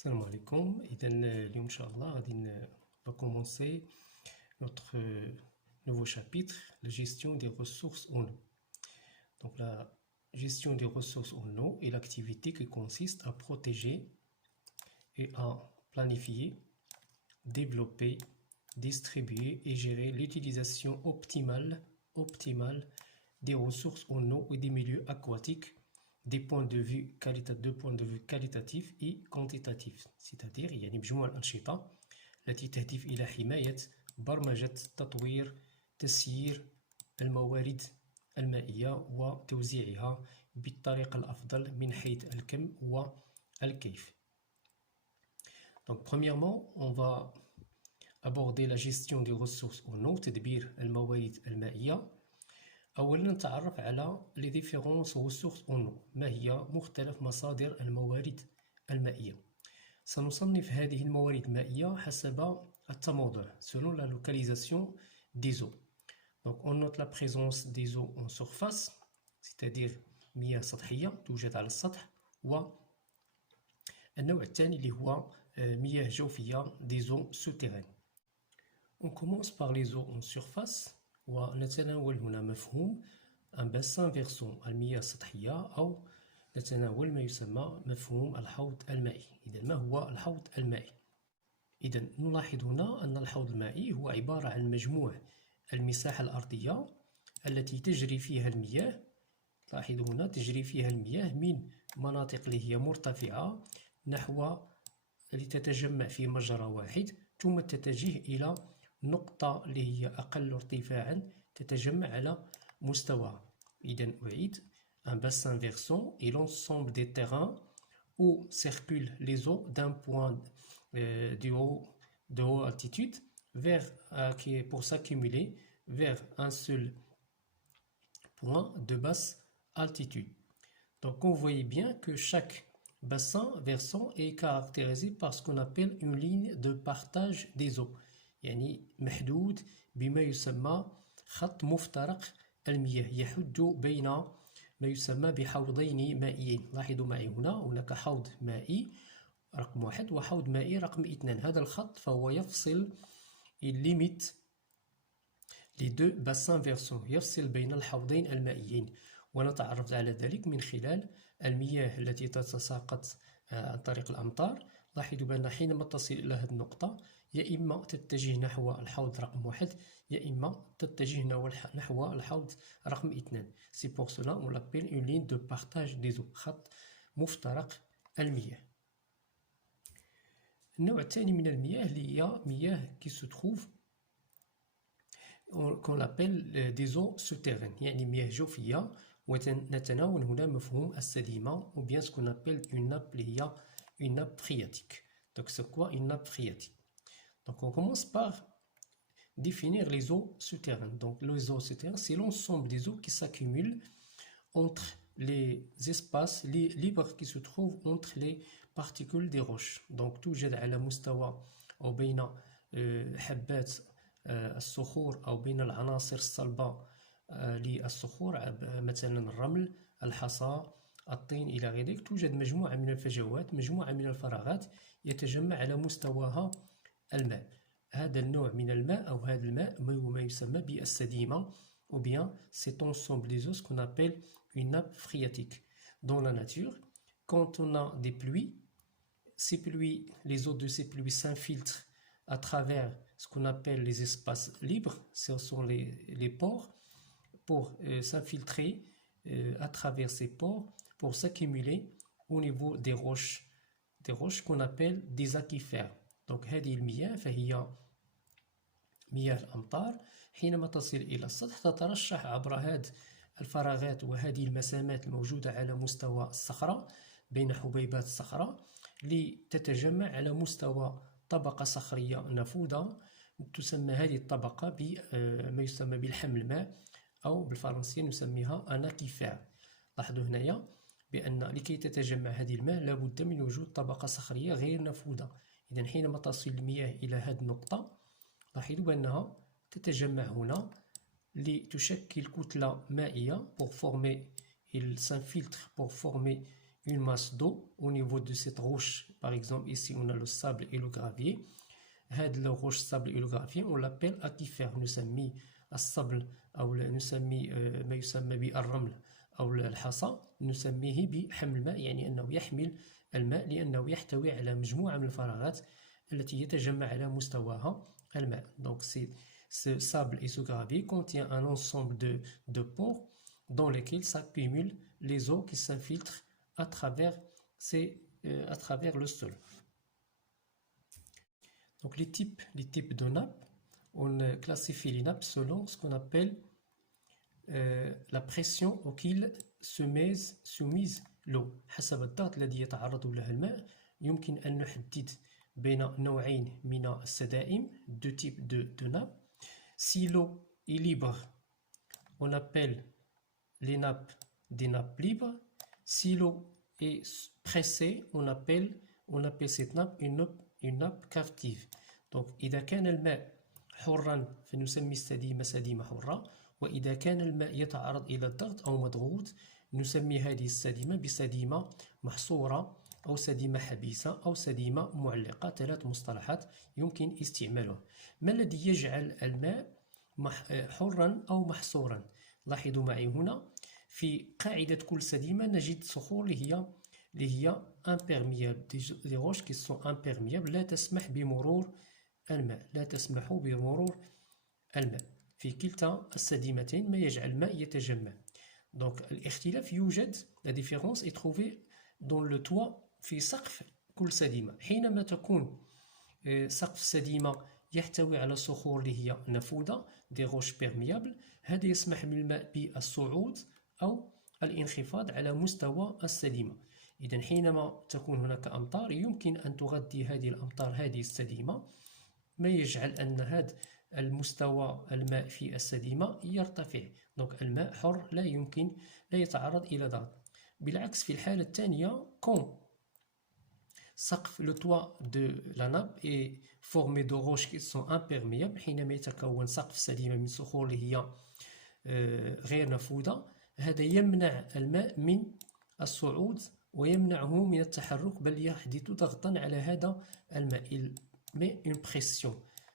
Salam alaikum. On va commencer notre nouveau chapitre, la gestion des ressources en eau. Donc la gestion des ressources en eau est l'activité qui consiste à protéger et à planifier, développer, distribuer et gérer l'utilisation optimale des ressources en eau et des milieux aquatiques deux points de vue qualitatif et quantitatif. C'est-à-dire يعني بمجموع الأنشطة التي تهدف إلى حماية برمجة تطوير تسيير الموارد المائية وتوزيعها بالطريقة الأفضل من حيث الكم والكيف. Donc premièrement, on va aborder la gestion des ressources en eau, تدبير الموارد المائية. أولا نتعرف على les différentes ressources en eau. ما هي مختلف مصادر الموارد المائية؟ سنصنف هذه الموارد المائية حسب التموضع selon la localisation des eaux. Donc on note la présence des eaux en surface, c'est-à-dire مياه سطحية توجد على السطح، والنوع الثاني اللي هو مياه جوفية des eaux souterraines. On commence par les eaux en surface. ونتناول هنا مفهوم un bassin versant المياه السطحية أو نتناول ما يسمى مفهوم الحوض المائي. إذا ما هو الحوض المائي؟ إذا نلاحظ هنا أن الحوض المائي هو عبارة عن مجموع المساحة الأرضية التي تجري فيها المياه. لاحظوا هنا تجري فيها المياه من مناطق اللي هي مرتفعة نحو لتتجمع في مجرى واحد ثم تتجه إلى نقطة اللي هي أقل ارتفاعا تتجمع على مستواها. إذن أعيد un bassin versant est l'ensemble des terrains où circulent les eaux d'un point de haute altitude pour s'accumuler vers un seul point de basse altitude. Donc vous voyez bien que chaque bassin versant est caractérisé par ce qu'on appelle une ligne de partage des eaux. يعني محدود بما يسمى خط مفترق المياه يحد بين ما يسمى بحوضين مائيين. لاحظوا معي هناك حوض مائي رقم 1 وحوض مائي رقم 2. هذا الخط فهو يفصل limite les deux bassins versants، يفصل بين الحوضين المائيين، ونتعرف على ذلك من خلال المياه التي تتساقط عن طريق الأمطار. لاحظوا بأن حينما تصل إلى هذه النقطة يا إما تتجه نحو الحوض رقم 1 يا إما تتجه نحو الحوض رقم 2. C'est pour cela on l'appelle une ligne de partage des eaux، خط مفترق المياه. النوع الثاني من المياه اللي هي مياه qui se trouve qu'on appelle des eaux souterraines، يعني مياه جوفية. ونتناول هنا مفهوم السديمة ou bien ce qu'on appelle une nappe اللي هي une nappe phréatique. Donc c'est quoi une nappe phréatique? Donc on commence par définir les eaux souterraines. Donc les eaux souterraines, c'est l'ensemble des eaux qui s'accumulent entre les espaces libres qui se trouvent entre les particules des roches. Donc توجد على مستوى أو بين حبات الصخور أو بين العناصر الصلبة للصخور مثلا الرمل، الحصى، الطين إلى غير ذلك. توجد مجموعة من الفجوات، مجموعة من الفراغات يتجمع على مستواها الماء. هذا النوع من الماء أو هذا الماء ما يسمى بالسديمة ou bien cet ensemble des eaux ce qu'on appelle une nappe phréatique. Dans la nature, quand on a des pluies, ces pluies, les eaux de ces pluies s'infiltrent à travers ce qu'on appelle les espaces libres, ce sont les pores, pour s'infiltrer à travers ces pores, pour s'accumuler au niveau des roches qu'on appelle des aquifères. Donc هذه المياه فهي مياه الأمطار حينما تصل إلى السطح تترشح عبر هذه الفراغات وهذه المسامات الموجودة على مستوى الصخرة بين حبيبات الصخرة لتتجمع على مستوى طبقة صخرية نافذة. تسمى هذه الطبقة بما يسمى بالحمل الماء أو بالفرنسية نسميها un aquifère. لاحظوا هنايا بأن لكي تتجمع هذه الماء لابد من وجود طبقة صخرية غير نافذة. إذن حينما تصل المياه إلى هذه النقطة لاحظوا بأنها تتجمع هنا لتشكل كتلة مائية pour former, il s'infiltre pour former une masse d'eau au niveau de cette roche. Par exemple, ici, on a le sable et le gravier. هاد الروش الصابل et le gravier on l'appelle aquifère. نسمي الصبل أو نسمي ما يسمى بالرمل أو الحصى نسميه بحمل الماء، يعني أنه يحمل الماء لأنه يحتوي على مجموعة من الفراغات التي يتجمع على مستواها الماء. Donc ce sable et ce gravier contient un ensemble de pores dans lesquels s'accumulent les eaux qui s'infiltrent à travers le sol. Donc les types de nappes, on classifie les nappes selon ce qu'on appelle la pression auquel soumise l'eau. حسب الضغط الذي يتعرض له الماء يمكن أن نحدد بين نوعين من السدائم, deux types de nappes. Si l'eau est libre, on appelle les nappes des nappes libres. Si l'eau est pressée, on appelle cette nappe une nappe captive. Donc إذا كان الماء حرا فنسمي السديمة سديمة حرة، وإذا كان الماء يتعرض إلى الضغط أو مضغوط نسمي هذه السديمة بسديمة محصورة أو سديمة حبيسة أو سديمة معلقة. 3 مصطلحات يمكن استعمالها. ما الذي يجعل الماء حرا أو محصورا؟ لاحظوا معي هنا في قاعدة كل سديمة نجد صخور اللي هي imperméable, des roches qui sont imperméables لا تسمح بمرور الماء، لا تسمح بمرور الماء في كلتا السديمتين، ما يجعل الماء يتجمع. Donc الاختلاف يوجد، la différence est trouvée dans le toit في سقف كل سديمة. حينما تكون سقف السديمة يحتوي على صخور اللي هي نفوذة des roches perméables، هذا يسمح للماء بالصعود أو الانخفاض على مستوى السديمة. إذن حينما تكون هناك أمطار يمكن أن تغذي هذه الأمطار هذه السديمة، ما يجعل أن هذا المستوى الماء في السديمة يرتفع. دونك الماء حر لا يتعرض إلى ضغط. بالعكس في الحالة الثانية quand سقف le toit de la nappe est formé de roches qui sont imperméables، حينما يتكون سقف السديمة من صخور اللي هي غير نفوذة، هذا يمنع الماء من الصعود ويمنعه من التحرك، بل يحدث ضغطا على هذا الماء. il met une pression.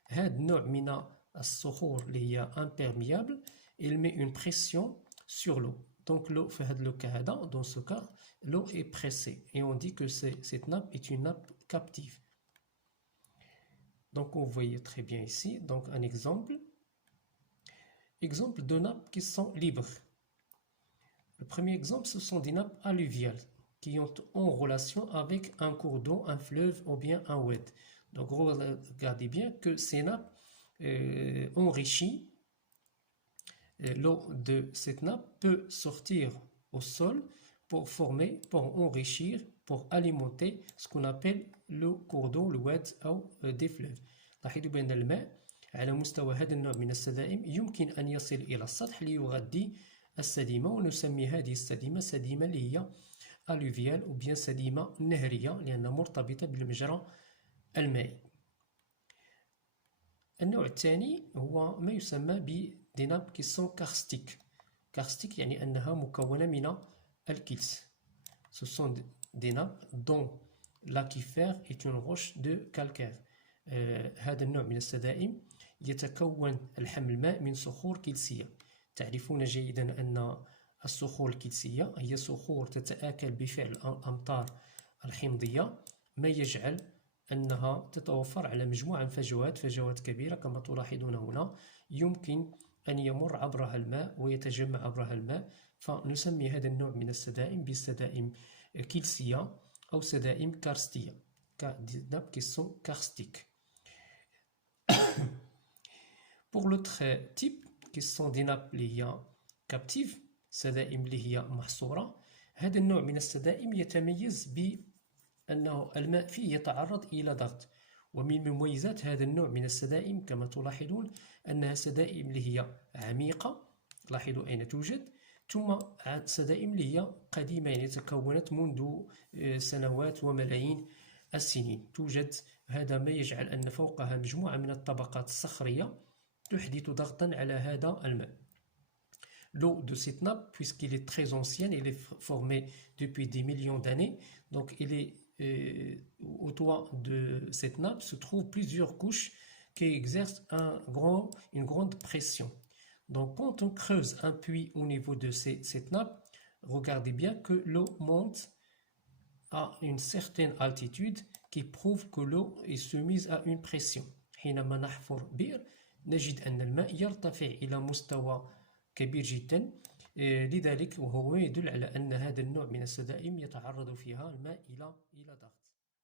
هذا النوع من الصخور اللي هي imperméable il met une pression sur l'eau. Donc l'eau في هذا le cas هذا dans ce cas l'eau est pressée et on dit que cette nappe est une nappe captive. Donc vous voyez très bien ici donc un exemple de nappes qui sont libres. Le premier exemple, ce sont des nappes alluviales qui ont en relation avec un cours d'eau, un fleuve ou bien un oued. Donc regardez bien que ces nappes enrichissent l'eau de cette nappe peut sortir au sol pour enrichir, pour alimenter ce qu'on appelle le cours d'eau, le oued ou des fleuves. لاحظوا بأن الماء على مستوى هذا النوع من السدائم يمكن أن يصل إلى السطح ليغذي السديمة، ونسمي هذه السديمة سديمة اللي هي alluviale ou bien سديمة نهرية لأنها مرتبطة بالمجرى المائي. النوع الثاني هو ما يسمى des nappes qui sont karstiques. Karstique يعني أنها مكونة من الكلس. Ce sont des nappes dont l'aquifère est une roche de calcaire. هذا النوع من السدائم يتكون الحمل الماء من صخور كلسية. تعرفون جيدا أن الصخور الكلسية هي صخور تتآكل بفعل الأمطار الحمضية، ما يجعل أنها تتوفر على مجموعة من فجوات كبيرة كما تلاحظون هنا، يمكن أن يمر عبرها الماء ويتجمع عبرها الماء، فنسمي هذا النوع من السدائم بالسدائم كلسية أو سدائم كارستية. des nappes qui sont karstiques. Pour l'autre type qui sont des nappes اللي هي captives، سدائم اللي هي محصورة، هذا النوع من السدائم يتميز بأنه الماء فيه يتعرض إلى ضغط. ومن مميزات هذا النوع من السدائم كما تلاحظون أنها سدائم اللي هي عميقة، لاحظوا أين توجد، ثم سدائم اللي هي قديمة يعني تكونت منذ سنوات وملايين السنين توجد. هذا ما يجعل أن فوقها مجموعة من الطبقات الصخرية تحدث ضغطا على هذا الماء. l'eau de cette nappe, puisqu'elle est très ancienne, elle est formée depuis des millions d'années. Donc, au toit de cette nappe se trouvent plusieurs couches qui exercent une grande pression. Donc, quand on creuse un puits au niveau de cette nappe, regardez bien que l'eau monte à une certaine altitude qui prouve que l'eau est soumise à une pression. حينما نحفر بئر نجد أن الماء يرتفع إلى مستوى كبير جدا، لذلك وهو يدل على أن هذا النوع من السدائم يتعرض فيها الماء إلى ضغط.